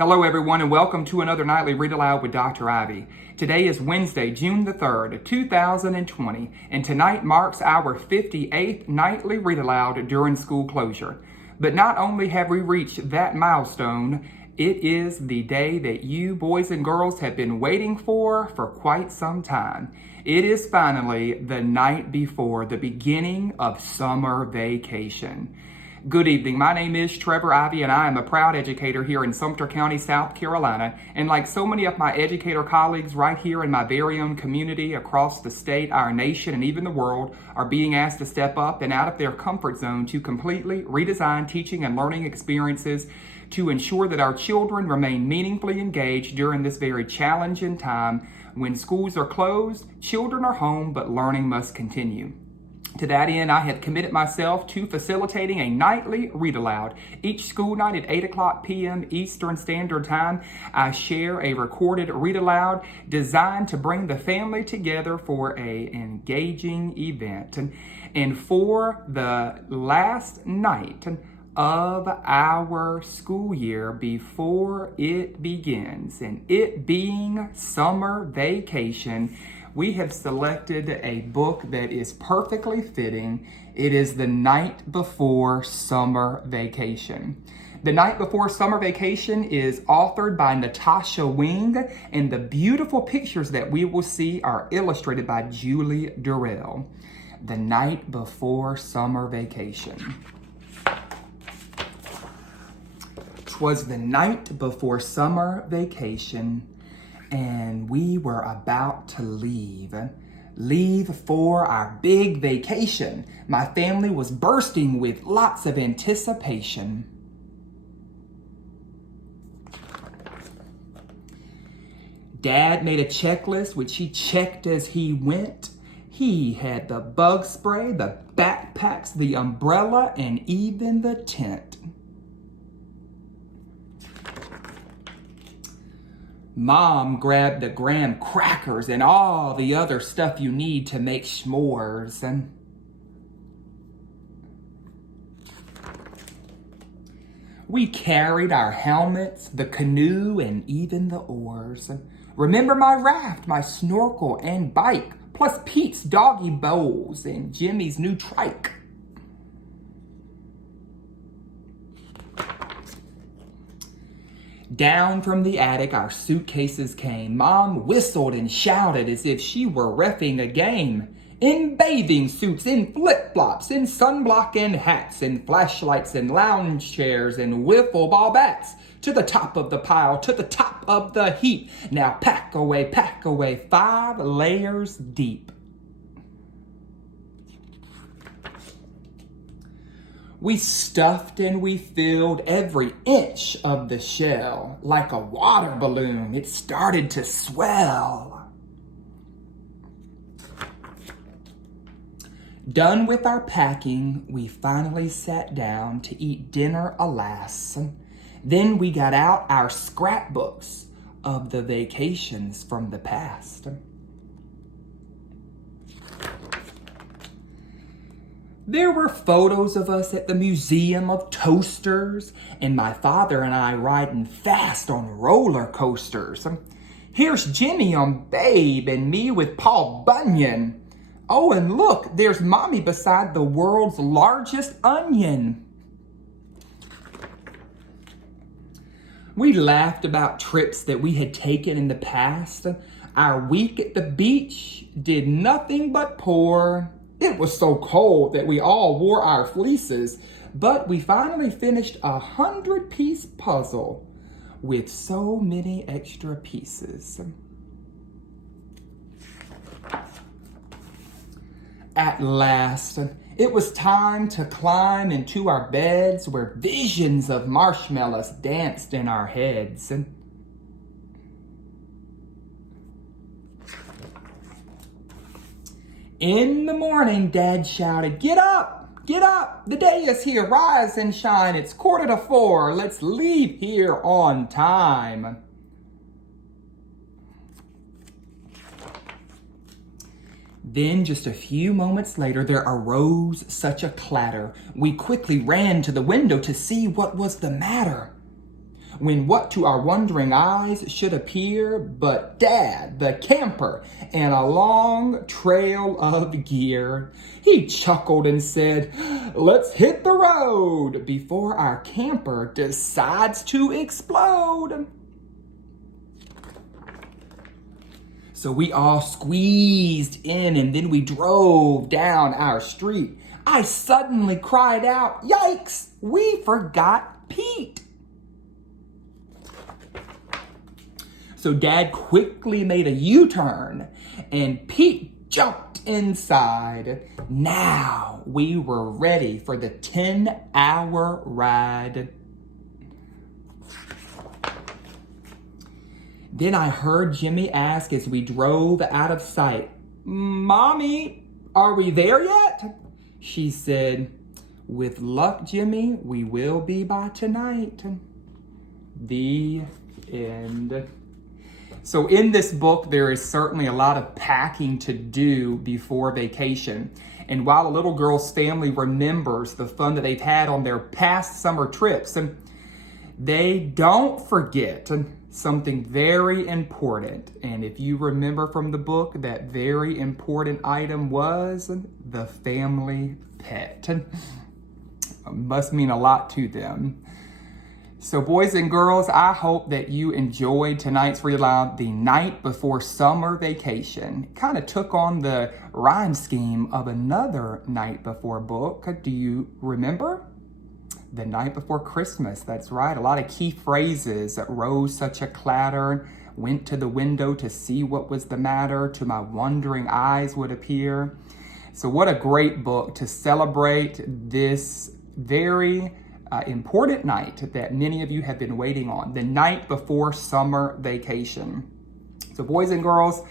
Hello everyone and welcome to another Nightly Read Aloud with Dr. Ivey. Today is Wednesday, June the 3rd, 2020, and tonight marks our 58th Nightly Read Aloud during school closure. But not only have we reached that milestone, it is the day that you boys and girls have been waiting for quite some time. It is finally the night before the beginning of summer vacation. Good evening. My name is Trevor Ivey, and I am a proud educator here in Sumter County, South Carolina. And like so many of my educator colleagues right here in my very own community across the state, our nation, and even the world are being asked to step up and out of their comfort zone to completely redesign teaching and learning experiences to ensure that our children remain meaningfully engaged during this very challenging time. When schools are closed, children are home, but learning must continue. To that end, I have committed myself to facilitating a nightly read aloud. Each school night at 8 o'clock p.m. Eastern Standard Time, I share a recorded read aloud designed to bring the family together for an engaging event. And for the last night of our school year before it begins, and it being summer vacation, we have selected a book that is perfectly fitting. It is The Night Before Summer Vacation. The Night Before Summer Vacation is authored by Natasha Wing, and the beautiful pictures that we will see are illustrated by Julie Durrell. The Night Before Summer Vacation. 'Twas the night before summer vacation, and we were about to leave for our big vacation. My family was bursting with lots of anticipation. Dad made a checklist which he checked as he went. He had the bug spray, the backpacks, the umbrella, and even the tent. Mom grabbed the graham crackers and all the other stuff you need to make s'mores. And we carried our helmets, the canoe, and even the oars. Remember my raft, my snorkel, and bike, plus Pete's doggy bowls and Jimmy's new trike. Down from the attic, our suitcases came. Mom whistled and shouted as if she were reffing a game. In bathing suits, in flip-flops, in sunblock and hats, in flashlights and lounge chairs and wiffle ball bats. To the top of the pile, to the top of the heap. Now pack away, 5 layers deep. We stuffed and we filled every inch of the shell. Like a water balloon, it started to swell. Done with our packing, we finally sat down to eat dinner, alas. Then we got out our scrapbooks of the vacations from the past. There were photos of us at the Museum of Toasters, and my father and I riding fast on roller coasters. Here's Jimmy on Babe and me with Paul Bunyan. Oh, and look, there's Mommy beside the world's largest onion. We laughed about trips that we had taken in the past. Our week at the beach did nothing but pour. It was so cold that we all wore our fleeces, but we finally finished a 100-piece puzzle with so many extra pieces. At last, it was time to climb into our beds where visions of marshmallows danced in our heads. In the morning, Dad shouted, get up, the day is here, rise and shine, it's 3:45, let's leave here on time. Then, just a few moments later, there arose such a clatter. We quickly ran to the window to see what was the matter. when what to our wondering eyes should appear but Dad, the camper, and a long trail of gear. He chuckled and said, "Let's hit the road," before our camper decides to explode. So we all squeezed in and then we drove down our street. I suddenly cried out, "Yikes, we forgot Pete." So Dad quickly made a U-turn and Pete jumped inside. Now we were ready for the 10-hour ride. Then I heard Jimmy ask as we drove out of sight, "Mommy, are we there yet?" She said, "With luck, Jimmy, we will be by tonight." The end. So in this book, there is certainly a lot of packing to do before vacation. And while a little girl's family remembers the fun that they've had on their past summer trips, they don't forget something very important. And if you remember from the book, that very important item was the family pet. Must mean a lot to them. So boys and girls, I hope that you enjoyed tonight's Read Aloud, The Night Before Summer Vacation. Kind of took on the rhyme scheme of another Night Before book. Do you remember? The Night Before Christmas, that's right. A lot of key phrases. Rose such a clatter, went to the window to see what was the matter, to my wondering eyes would appear. So what a great book to celebrate this very important night that many of you have been waiting on, the night before summer vacation. So boys and girls,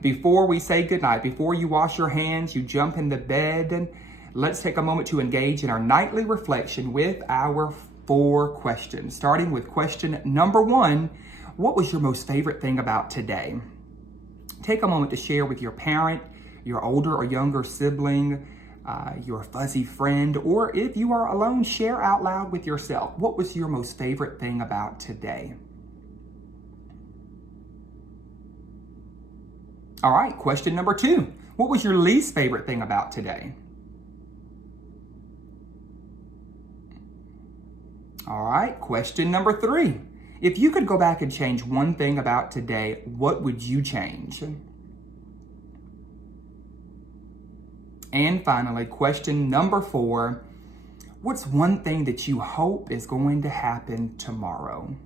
before we say goodnight, before you wash your hands, you jump in the bed, and let's take a moment to engage in our nightly reflection with our 4 questions. Starting with question number 1, what was your most favorite thing about today? Take a moment to share with your parent, your older or younger sibling, your fuzzy friend, or if you are alone, share out loud with yourself. What was your most favorite thing about today? All right, question number 2. What was your least favorite thing about today? All right, question number 3. If you could go back and change one thing about today, what would you change? And finally, question number 4, what's one thing that you hope is going to happen tomorrow?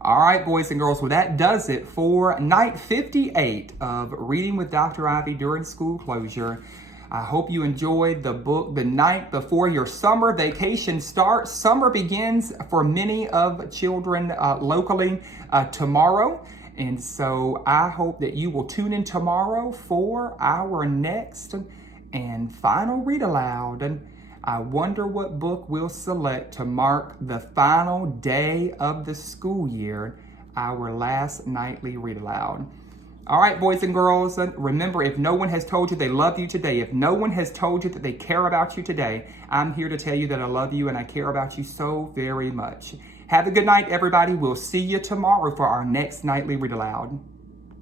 All right, boys and girls, well, that does it for night 58 of Reading with Dr. Ivey during school closure. I hope you enjoyed the book the night before your summer vacation starts. Summer begins for many of children locally tomorrow. And so I hope that you will tune in tomorrow for our next and final read aloud. And I wonder what book we'll select to mark the final day of the school year, our last nightly read aloud. All right, boys and girls, remember, if no one has told you they love you today, if no one has told you that they care about you today, I'm here to tell you that I love you and I care about you so very much. Have a good night, everybody. We'll see you tomorrow for our next nightly read aloud.